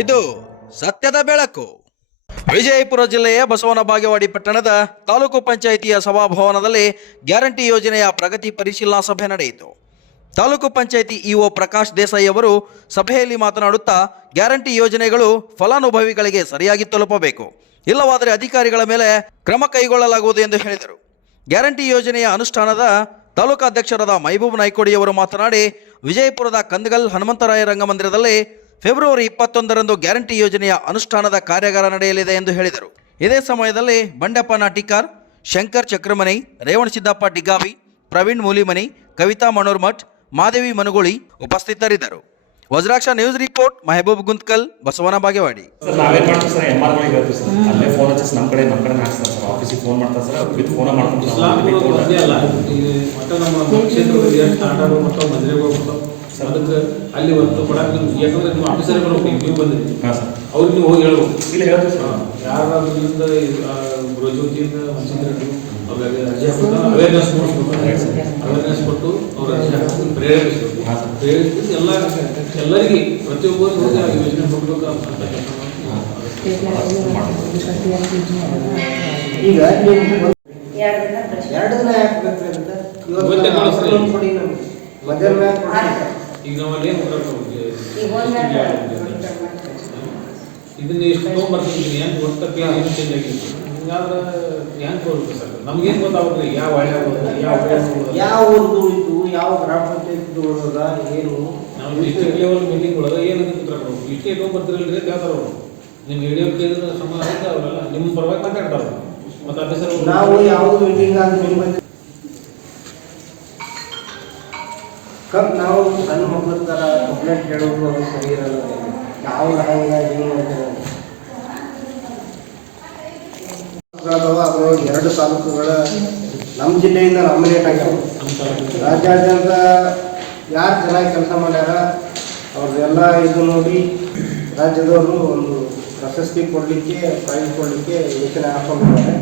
ಇದು ಸತ್ಯದ ಬೆಳಕು. ವಿಜಯಪುರ ಜಿಲ್ಲೆಯ ಬಸವನ ಬಾಗೇವಾಡಿ ಪಟ್ಟಣದ ತಾಲೂಕು ಪಂಚಾಯಿತಿಯ ಸಭಾಭವನದಲ್ಲಿ ಗ್ಯಾರಂಟಿ ಯೋಜನೆಯ ಪ್ರಗತಿ ಪರಿಶೀಲನಾ ಸಭೆ ನಡೆಯಿತು. ತಾಲೂಕು ಪಂಚಾಯಿತಿ ಇಒ ಪ್ರಕಾಶ್ ದೇಸಾಯಿ ಅವರು ಸಭೆಯಲ್ಲಿ ಮಾತನಾಡುತ್ತಾ, ಗ್ಯಾರಂಟಿ ಯೋಜನೆಗಳು ಫಲಾನುಭವಿಗಳಿಗೆ ಸರಿಯಾಗಿ ತಲುಪಬೇಕು. ಇಲ್ಲವಾದರೆ ಅಧಿಕಾರಿಗಳ ಮೇಲೆ ಕ್ರಮ ಕೈಗೊಳ್ಳಲಾಗುವುದು ಎಂದು ಹೇಳಿದರು. ಗ್ಯಾರಂಟಿ ಯೋಜನೆಯ ಅನುಷ್ಠಾನದ ತಾಲೂಕಾಧ್ಯಕ್ಷರಾದ ಮೈಬೂಬ್ ನಾಯ್ಕೋಡಿಯವರು ಮಾತನಾಡಿ, ವಿಜಯಪುರದ ಕಂದಗಲ್ ಹನುಮಂತರಾಯ ರಂಗಮಂದಿರದಲ್ಲಿ ಫೆಬ್ರವರಿ ಇಪ್ಪತ್ತೊಂದರಂದು ಗ್ಯಾರಂಟಿ ಯೋಜನೆಯ ಅನುಷ್ಠಾನದ ಕಾರ್ಯಾಗಾರ ನಡೆಯಲಿದೆ ಎಂದು ಹೇಳಿದರು. ಇದೇ ಸಮಯದಲ್ಲಿ ಬಂಡಪ್ಪ ನಾಟಿಕಾರ್ ಶಂಕರ್ ಚಕ್ರಮನಿ ರೇವಣಸಿದ್ದಪ್ಪ ಡಿಗಾವಿ ಪ್ರವೀಣ್ ಮೂಲಿಮನಿ ಕವಿತಾ ಮನೋರ್ಮಠ್ ಮಾದೇವಿ ಮನುಗುಳಿ ಉಪಸ್ಥಿತರಿದ್ದರು. Vajraksha news report Mahaboob Guntkal Basavana Bagewadi. Sir ನಾವೇನ್ ಮಾಡ್ತೀವಿ ಸರ್ ಎಂ ಆರ್ ಗಳಿಗೆ ಹೇಳ್ತೀವಿ ಸರ್. ಅಲ್ಲೇ ಫೋನ್ ಹಚ್ಚಿ ನಮ್ಮ ಕಡೆ ನಮ್ಮ ಕಡೆ ಹಾಕ್ತಾರೆ ಸರ್. ಆಫೀಸಿಗೆ ಫೋನ್ ಮಾಡ್ತಾರೆ ಸರ್ ವಿತ್ ಫೋನ ಮಾಡ್ಕೊಂಡು ಬರ್ತಾವ ಅದಕ್ಕೆ ಅಲ್ಲಿ ಒಂದು ಕೊಡಕ್ಕೆ ನಿಮ್ಗೆ ಯಾಕಂದ್ರೆ ನಿಮ್ಮ ಆಫೀಸರ್ ಬರ್ಬೇಕು ನೀವು ಬಂದ್ರಿ ಹಾಂ ಸರ್. ಅವ್ರಿಗೆ ನೀವು ಹೋಗಿ ಹೇಳ್ಬೇಕು. ಇಲ್ಲ ಹೇಳ್ತೀವಿ ಸರ್. ಯಾರಾದ್ರಿಂದ ಗೃಹಜ್ಯೋತಿಯಿಂದ ಹಂಚಿದ್ರೆ ಅವ್ರಿಗೆ ಅರ್ಜಿ ಹಾಕ್ಬೇಕು ಅವೇರ್ನೆಸ್ ಮೂಡಿಸ್ಬೇಕು. ಅವೇರ್ನೆಸ್ ಕೊಟ್ಟು ಅವ್ರ ಅರ್ಜಿ ಹಾಕಿ ಪ್ರೇರೇಪಿಸಬೇಕು. ಹಾಂ ಸರ್. ಪ್ರೇರೇಪಿಸಿ ಎಲ್ಲ ಎಲ್ಲರಿಗೆ ಪ್ರತಿಯೊಬ್ಬರು ಹೋಗಿ ಆ ಯೋಜನೆ ಕೊಡ್ಬೇಕು? ಅಂತ ಈಗ ಎರಡು ದಿನ ಯಾಕೆ ಬೇಕು ಅಂತ ಇವತ್ತೇ ಕೊಡಿ ನಮಗೆ. ಮಧ್ಯಾಹ್ನ. ಈಗ ನಾವಲ್ಲಿ ಏನು ಇದನ್ನ ಎಷ್ಟು ತೊಗೊಂಬರ್ತೀನಿ ಏನು ಒಟ್ಟಕ್ಕೆ ಏನು ಚೇಂಜ್ ಆಗಿತ್ತು ಹಿಂಗಾದ್ರೆ ಹೆಂಗೆ ತೋರಿಸ್ಬೇಕು ಸರ್? ನಮ್ಗೇನು ಗೊತ್ತಾಗುತ್ತೆ ಯಾವ ಹಳೆ ಆಗೋದು ಯಾವ ಯಾವ ಊರ್ದು ಉಳಿತು ಯಾವ ಗ್ರಾಮ ಪಂಚಾಯತ್ ಉಳಿದ ಏನು? ನಾವು ಡಿಸ್ಟ್ರಿಕ್ಟ್ ಲೆವೆಲ್ ಮೀಟಿಂಗ್ ಒಳಗೆ ಏನಂತ ಅಂತ ಇಷ್ಟೇ ತೊಗೊಂಬರ್ತಿರಲ್ರಿ ಅಂತ ಹೇಳ್ತಾರೆ ಅವರು ನಿಮ್ಗೆ ಹಿಡಿಯೋ ಕೇಳಿದ್ರೆ ಸಮಾನ ಅವರೆಲ್ಲ ನಿಮ್ಮ ಪರವಾಗಿ ಮಾತಾಡ್ತಾರೆ ಮತ್ತು ಸರ್ ನಾವು ಯಾವ್ದು ಮೀಟಿಂಗ್ ನಿಮ್ಮ ನಾವು ಸಣ್ಣ ಮಕ್ಕಳ ಥರ ಕಂಪ್ಲೇಂಟ್ ಕೇಳೋದು ಅದು ಸರಿ ಇರಲ್ಲ. ನಾವು ಹಂಗ ಹಿಂಗೆ ಎರಡು ತಾಲೂಕುಗಳ ನಮ್ಮ ಜಿಲ್ಲೆಯಿಂದ ನಾಮಿನೇಟ್ ಆಗ್ಯಾವ. ರಾಜ್ಯಾದ್ಯಂತ ಯಾರು ಚೆನ್ನಾಗಿ ಕೆಲಸ ಮಾಡ್ಯಾರ ಅವ್ರದ್ದೆಲ್ಲ ಇದು ನೋಡಿ ರಾಜ್ಯದವರು ಒಂದು ಪ್ರಶಸ್ತಿ ಕೊಡಲಿಕ್ಕೆ ಪ್ರೈಸ್ ಕೊಡಲಿಕ್ಕೆ ಯೋಚನೆ ಹಾಕೊಂಡಿದ್ದಾರೆ.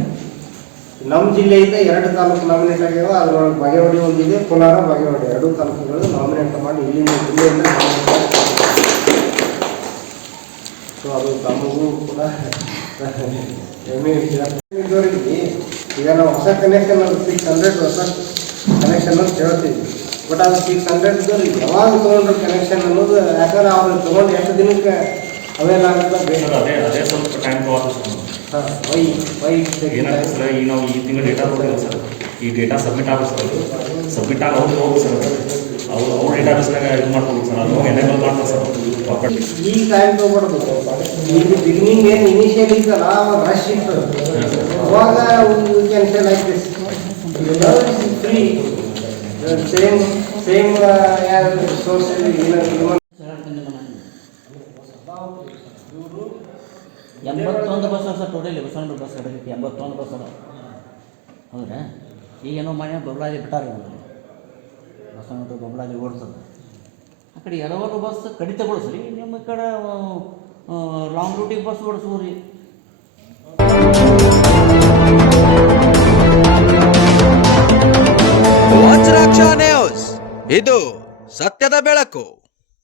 ನಮ್ಮ ಜಿಲ್ಲೆಯಿಂದ ಎರಡು ತಾಲೂಕು ನಾಮಿನೇಟ್ ಆಗ್ಯಾವ ಅದರೊಳಗೆ ಬಾಗೇವಾಡಿ ಒಂದಿದೆ, ಕೋಲಾರ, ಬಾಗೇವಾಡಿ ಎರಡು ತಾಲೂಕುಗಳು ನಾಮಿನೇಟ್ ಮಾಡಿ ಇಲ್ಲಿಂದ ಜಿಲ್ಲೆಯಿಂದ ಸೊ ಅದು ತಮಗೂ ಕೂಡ ಹೆಮ್ಮೆ ವಿಷಯ ಇದ್ದವರಿಗೆ ಈಗ ನಾವು ಹೊಸ ಕನೆಕ್ಷನ್ ಅದು ಸಿಕ್ಸ್ ಹಂಡ್ರೆಡ್ ಹೊಸ ಕನೆಕ್ಷನ್ ಅಂತ ಹೇಳ್ತೀವಿ. ಬಟ್ ಅದು ಸಿಕ್ಸ್ ಹಂಡ್ರೆಡ್ ಯಾವಾಗ ತೊಗೊಂಡ್ರು ಕನೆಕ್ಷನ್ ಅನ್ನೋದು, ಯಾಕಂದ್ರೆ ಅವ್ರು ತೊಗೊಂಡು ಎಷ್ಟು ದಿನಕ್ಕೆ ಅವೇನಾಗುತ್ತೆ ಬೇಕು ಅದೇ ಅದೇ ಸ್ವಲ್ಪ ಟೈಮ್ ಸರ್ ವೈ ವೈ ಏನಾಗುತ್ತೆ ಸರ್ ಈಗ ನಾವು ಈ ತಿಂಗಳು ಡೇಟಾ ಕೊಟ್ಟಿಲ್ಲ ಸರ್. ಈ ಡೇಟಾ ಸಬ್ಮಿಟ್ ಆಗುತ್ತೆ ಸರ್ ಸಬ್ಮಿಟ್ ಆಗಿ ಅವ್ರು ಹೋಗಿ ಸರ್ ಅವ್ರು ಅವ್ರ ಡೇಟಾ ಬೇಸ್ನಾಗ ಇದು ಮಾಡ್ಕೋಬೇಕು ಸರ್. ಅದು ಎನೇಬಲ್ ಮಾಡ್ತಾರೆ ಸರ್. ಈ ಟೈಮ್ ತೊಗೊಬಾರ್ದು ಈಗ ಬಿಗಿನಿಂಗ್ ಏನು ಇನಿಷಿಯಲ್ ಇತ್ತಲ್ಲ ಅವಾಗ ರಶ್ ಇತ್ತು. ಅವಾಗ can say like this free same same ಯಾರು ಸೋರ್ಸ್ ಎಂಬತ್ತೊಂದು bus sir totally Basavanagudi bus ಹಿಡಿದೈತಿ ಎಂಬತ್ತೊಂದು ಬಸ್ ಅದಾವೆ. ಹೌದ್ರಾ? ಈಗೇನೋ ಮನೆ ಬೊಬ್ಲಾದಿ ಬಿಟ್ಟಾರೆ ನಮ್ಮಲ್ಲಿ ಬಸವನಗುಡಿ ಬೊಬ್ಲಾದಿ ಓಡಿಸೋದು. ಆ ಕಡೆ ಎಲ್ಲವರು ಬಸ್ ಕಡಿತಗೊಳಿಸ್ರಿ ನಿಮ್ಮ ಕಡೆ ಲಾಂಗ್ ರೂಟಿಗೆ ಬಸ್ ನ್ಯೂಸ್ ಇದು ಸತ್ಯದ ಬೆಳಕು.